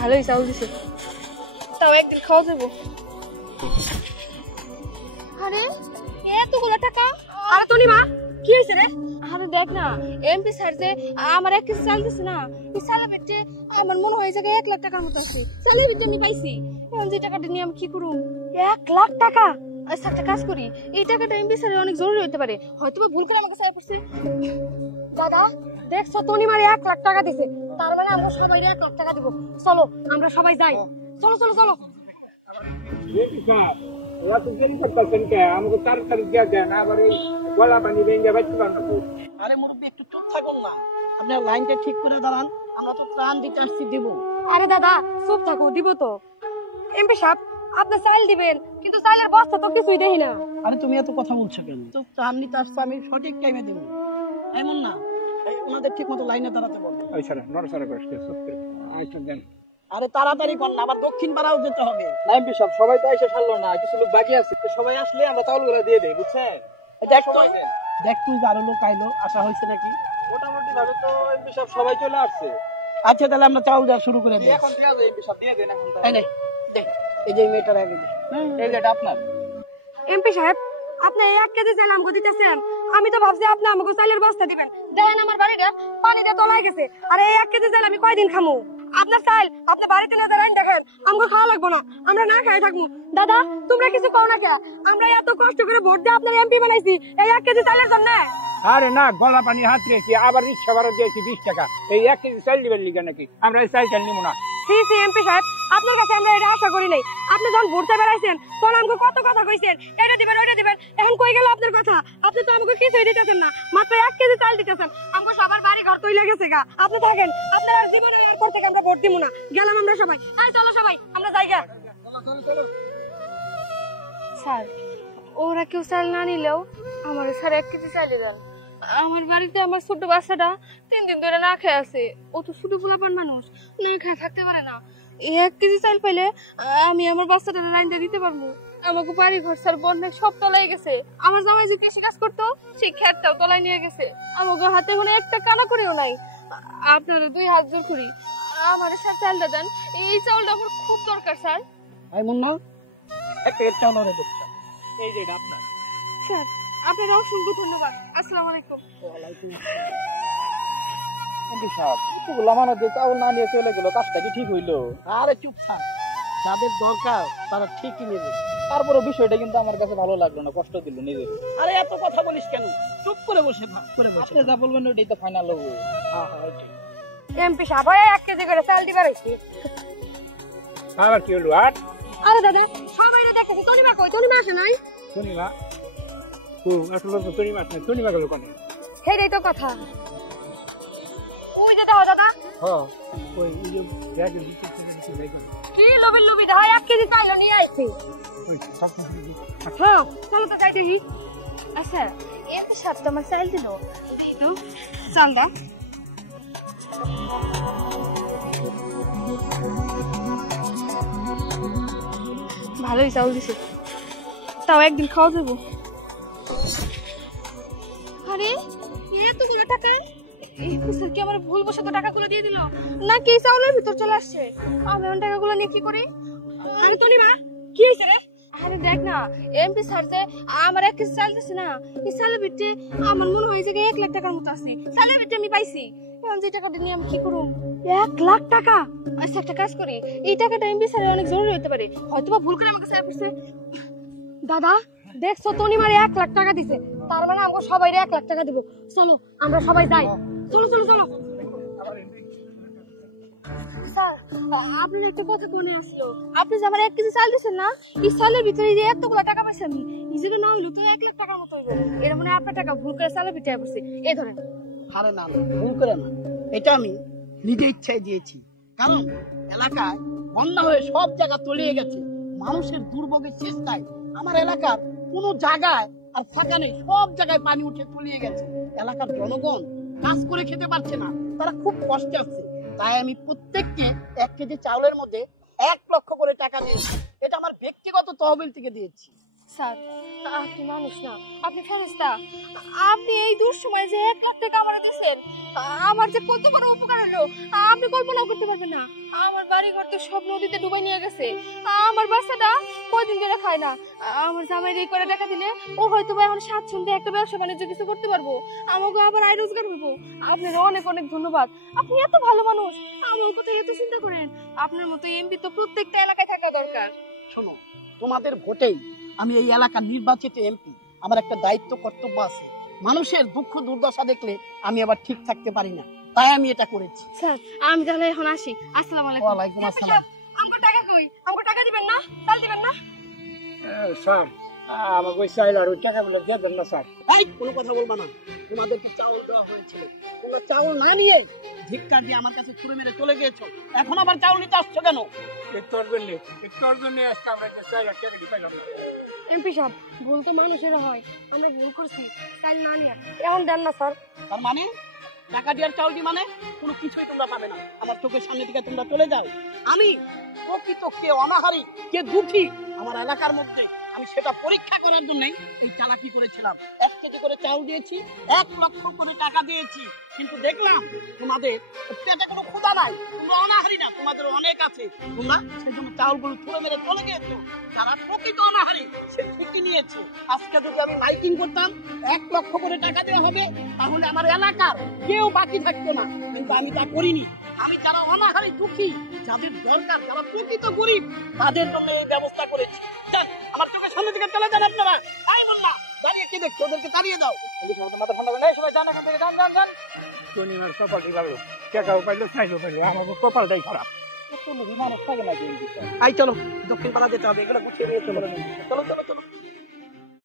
ভালোই চাউল দিছে, তাও একদিন খাওয়া যাবো। আরে এতগুলো টাকা! আরে তনিমা, কি হয়েছে রে? আরে দেখ না, এমপি স্যার যে আমার 1 কেজি চাল দিছে না, এই চালের ভিতরে আমার মনে হয় যে 1 লাখ টাকার মতো আছে। চালের ভিতরে আমি পাইছি, এখন যে টাকাটা নিয়ে আমি কি করুম? 1 লাখ টাকা! আচ্ছা একটা কাজ করি, এই টাকাটা এমপি স্যারের অনেক জরুরি হতে পারে, হয়তো বা ভুল করে আমাকে চাই পড়ছে। দাদা দেখছো, তনিমার 1 লাখ টাকা দিছে, তার মানে আমরা সবাই 1 লাখ টাকা দিব। চলো আমরা সবাই যাই, চলো চলো চলো। আরে মুরব্বী একটু চুপ থাকুন না, আপনার লাইনটা ঠিক করে দাঁড়ান, আমরা তো ত্রাণ দিতে আসছি, দিব। আরে দাদা চুপ থাকো, দিব তো। এমপি সাহেব আপনি চাল দিবেন, কিন্তু চালের বস্তা তো কিছুই দেখি না। আরে তুমি এত কথা বলছো কেন? তো ত্রাণ নিতে আসছি, আমি সঠিক টাইমে দেবো, এমন না ওনাদের ঠিক মতো লাইনে দাঁড়াতে বলবো। আরে তাড়াতাড়ি কর না, আবার দক্ষিণ পাড়াও যেতে হবে। সবাই তো এসে সারলো না, কিছু লোক বাকি আছে, সবাই আসলে আমরা চাউলগুলো দিয়ে দেই, বুঝছেন? দেখ তুই আরো লোক আইলো, আসা হয়েছে নাকি? মোটামুটি ভাবে তো এমপি সাহেব সবাই চলে আসছে। আচ্ছা তাহলে আমরা চাউল দেওয়া শুরু করে দিই। এখন দিয়ে দেয় এমপি সাহেব, দিয়ে দেন এখন। এই যে মেয়েটার আগে দিই, এই যেটা আপনার। এমপি সাহেব আপনি 1 কেজি চাল আমাকে দিতেছেন, আমি তো ভাবছি আপনি আমাকে চালের বস্তা দিবেন। দেখেন আমার বাড়িটা পানি দিয়ে তলায় গেছে, আর এই 1 কেজি চাল আমি কয়দিন খামু? আপনার চাল আপনি বাড়িতে না দাঁড়ান, দেখেন আমাকে খাওয়া লাগবো না, আমরা না খাই থাকবো। দাদা তোমরা কিছু পাও না কে? আমরা এত কষ্ট করে ভোট দিয়ে আপনার এমপি বানাইছি এই 1 কেজি চালের জন্য। আরে না, গলা পানি হাত রেখেছি, আবার রিক্সা ভাড়া দিয়েছি 20 টাকা, এই 1 কেজি চাল দিবেন লিখে নাকি? আমরা এই চাল নিবো না। সি সি এমপি সাহেব, আপনার কাছে আমরা এটা আশা করি নাই। আপনি যখন ভোটতে বেড়াইছেন তখন আমাকে কত কথা কইছেন, এটা দিবেন ওইটা দিবেন, এখন কই গেল আপনার কথা? আপনি তো আমাকে কিছুই দিতেছেন না, মাত্র 1 কেজি চাল দিতেছেন। আমাকে সবার বাড়ি ঘর তৈরি গেছে গা, আপনি থাকেন, আপনার আর জীবনে এরপর থেকে আমরা ভোট দিব না। গেলাম আমরা সবাই, আয় চলো সবাই আমরা যাই গা। স্যার ওরা কেউ চাল না নিলেও আমার স্যার 1 কেজি চাল দেন। আমার বাড়িতে আমার ছোট বাচ্চাটা 3 দিন ধরে না খেয়ে আছে, ও তো ছোট পোলাপান মানুষ, না খেয়ে থাকতে পারে না। 1 কেজি চাল পাইলে আমি আমার বাচ্চাটা রাইন্দা দিতে পারবো। আমাকে বাড়ি ঘর স্যার বন্যায় সব তলায় গেছে, আমার জামাই যে কৃষি কাজ করতো সেই ক্ষেতটাও তলায় নিয়ে গেছে, আমাকে হাতে কোনো একটা কানা করেও নাই। আপনারা 2 হাত জোর করি আমার স্যার চালটা দেন, এই চাউলটা আমার খুব দরকার স্যার। ভাই মুন্না, একটা চাউল আরে দেখছো, এই যে এটা আপনার। স্যার আপনার অসংখ্য ধন্যবাদ। আসসালামু আলাইকুম। ওয়ালাইকুম এমপি সাহেব এতগুলো মানুষ যে চাউল না নিয়ে চলে গেল, কাজটা কি ঠিক হইলো? আরে চুপ থাক, যাদের দরকার তারা ঠিকই নেবে। তারপরে বিষয়টা কিন্তু আমার কাছে ভালো লাগলো না, কষ্ট দিল নিজের। আরে এত কথা বলিস কেন? চুপ করে বসে থাক, করে বসে। আপনি যা বলবেন ওইটাই তো ফাইনাল হবো। হ্যাঁ হ্যাঁ ওইটাই। এমপি সাহেব 1 কেজি করে চাল দিবার হইছে। আবার কি হলো? আর আরে দাদা সবাই দেখেছি, তনিমা কই? তনিমা আসে নাই? শনিমা আসলে তো তনিমা আসে নাই, তনিমা গেল কেন? হেই তো কথা, ওই যে দাও দাদা। হ্যাঁ ওই যে ব্যাগে ভিতর থেকে কিছু দেখুন, কি লোভি লোভি দাও, 1 কেজি চাল নিয়ে আইছি। ওই সব হ্যাঁ চলো তো যাই দেখি। আচ্ছা এত সাত তো আমার চাল দিল, দেখি তো চাল দা। ভালোই চাউল দিছে, তাও একদিন খাওয়া যাবো। আরে এতগুলো টাকা, এই স্যার কি আমার ভুল বসে তো টাকাগুলো দিয়ে দিল, নাকি এই চাউলের ভিতর চলে আসছে? আমি এখন টাকাগুলো নিয়ে কি করি? আরে তনিমা কি হয়েছে রে? আরে দেখ না, এমপি স্যার যে আমার 1 কেজি চাল দিছে না, এই চালের ভিতরে আমার মনে হয় যে 1 লাখ টাকার মতো আছে। চালের ভিতরে আমি পাইছি, এখন যে টাকাটা নিয়ে আমি কি করুম? 1 লাখ টাকা! আচ্ছা একটা কাজ করি, এই টাকাটা এমপি স্যারের অনেক জরুরি হতে পারে, হয়তো বা ভুল করে আমাকে চাই পড়ছে। দাদা দেখছো, তনিমার 1 লাখ টাকা দিছে, তার মানে আমরা সবাই 1 লাখ টাকা দিব। চলো আমরা সবাই যাই, চলো চলো চলো। স্যার আপনার একটা কথা মনে আসলো, আপনি যে আমার 1 কেজি চাল দিচ্ছেন না, এই চালের ভিতরে যে এতগুলো টাকা পাইছি আমি, নিজেকে না হইলো তো 1 লাখ টাকার মতো হইব। এর মানে আপনার টাকা ভুল করে চালের ভিতরে পড়ছে, এই ধরেন। আরে না না, ভুল করে না, এটা আমি নিজে ইচ্ছায় দিয়েছি, কারণ এলাকায় বন্যা হয়ে সব জায়গা তলিয়ে গেছে, মানুষের দুর্ভোগের চেষ্টায় আমার এলাকার কোনো জায়গায় আর ফাঁকা নেই, সব জায়গায় পানি উঠে তলিয়ে গেছে। এলাকার জনগণ কাজ করে খেতে পারছে না, তারা খুব কষ্টে আছে, তাই আমি প্রত্যেককে 1 কেজি চাউলের মধ্যে 1 লক্ষ করে টাকা দিয়েছি। এটা আমার ব্যক্তিগত তহবিল থেকে দিয়েছি। স্যার, আপনি মানুষ না, আপনি ফেরেশতা। আপনি এই দুঃসময়ে যে 1 লাখ টাকা আমার দিয়েছেন, আমার যে কত বড় উপকার হলো আপনি কল্পনাও করতে পারবেন না। আমার বাড়ি ঘর তো সব নদীতে ডুবাই নিয়ে গেছে। আমার বাচ্চাটা কয়দিন ধরে খায় না। আমার জামাই এই করে টাকা দিলে ও হয়তো বা এখন স্বাচ্ছন্দ্যে একটা ব্যবসা বাণিজ্য কিছু করতে পারবো, আমাকে আবার আয় রোজগার হইব। আপনার অনেক অনেক ধন্যবাদ। আপনি এত ভালো মানুষ, আমার কথা এত চিন্তা করেন। আপনার মতো এমপি তো প্রত্যেকটা এলাকায় থাকা দরকার। শোনো, তোমাদের ভোটেই আমি এই এলাকার নির্বাচিত এমপি। আমার একটা দায়িত্ব কর্তব্য আছে। মানুষের দুঃখ দুর্দশা দেখলে আমি আবার ঠিক থাকতে পারি না, তাই আমি এটা করেছি। স্যার, আমি তাহলে এখন আসি। আসসালামু আলাইকুম। ওয়ালাইকুম আসসালাম। আমাকে টাকা কই? আমাকে টাকা দিবেন না? চাল দিবেন না? স্যার আমাকে ওই চাইল আর ওই টাকাগুলো দিয়ে দেন না স্যার। এই কোনো কথা বলবা না। তোমাদেরকে চাউল দেওয়া হয়েছিল, তোমরা চাউল না নিয়ে ধিক্কার দিয়ে আমার কাছে ছুড়ে মেরে চলে গিয়েছো। এখন আবার চাউল নিতে আসছো কেন? তোর জন্য আজকে আমরা যে 4 লাখ টাকা দিতে পারলাম না। এমপি সাহেব, ভুল তো মানুষের হয়। আমরা ভুল করছি, চাল না নিয়ে এখন দেন না স্যার। তার মানে টাকা দিয়ে আর চাউল দিয়ে মানে কোনো কিছুই তোমরা পাবে না। আমার চোখের সামনে থেকে তোমরা চলে যাও। আমি প্রকৃত কে অনাহারি কে দুঃখী আমার এলাকার মধ্যে আমি সেটা পরীক্ষা করার জন্য এই চালাকি করেছিলাম। 1 কেজি করে চাউল দিয়েছি, 1 লক্ষ করে টাকা দিয়েছি, কিন্তু দেখলাম তোমাদের পেটে কোনো ক্ষুধা নাই, তোমরা অনাহারি না, তোমাদের অনেক আছে। তোমরা সেজন্য চাউলগুলো ছুঁড়ে মেরে চলে গিয়েছো। যারা প্রকৃত অনাহারি সে ঠিকই নিয়েছে। আজকে যদি আমি মাইকিং করতাম 1 লক্ষ করে টাকা দেওয়া হবে, তাহলে আমার এলাকার কেউ বাকি থাকতো না, কিন্তু আমি তা করিনি। আমি যারা অনাহারি দুঃখী, যাদের দরকার, যারা প্রকৃত গরিব, তাদের জন্য এই ব্যবস্থা করেছি। যান, আমার চোখের সামনে থেকে চলে যান আপনারা। তাই বললাম, দাঁড়িয়ে কি দেখছো? ওদেরকে তাড়িয়ে দাও। মাথা ঠান্ডা করে সবাই যান এখান থেকে, যান যান যান। টনিমার কপালটি ভালো, টাকাও পাইলো চাইলেও পাইলো, আমাকে কপালটাই খারাপ। মানুষ থাকে নাকি? আই চলো, দক্ষিণ পাড়া যেতে হবে, এগুলো গুছিয়ে নিয়ে চলো। চলো চলো চলো।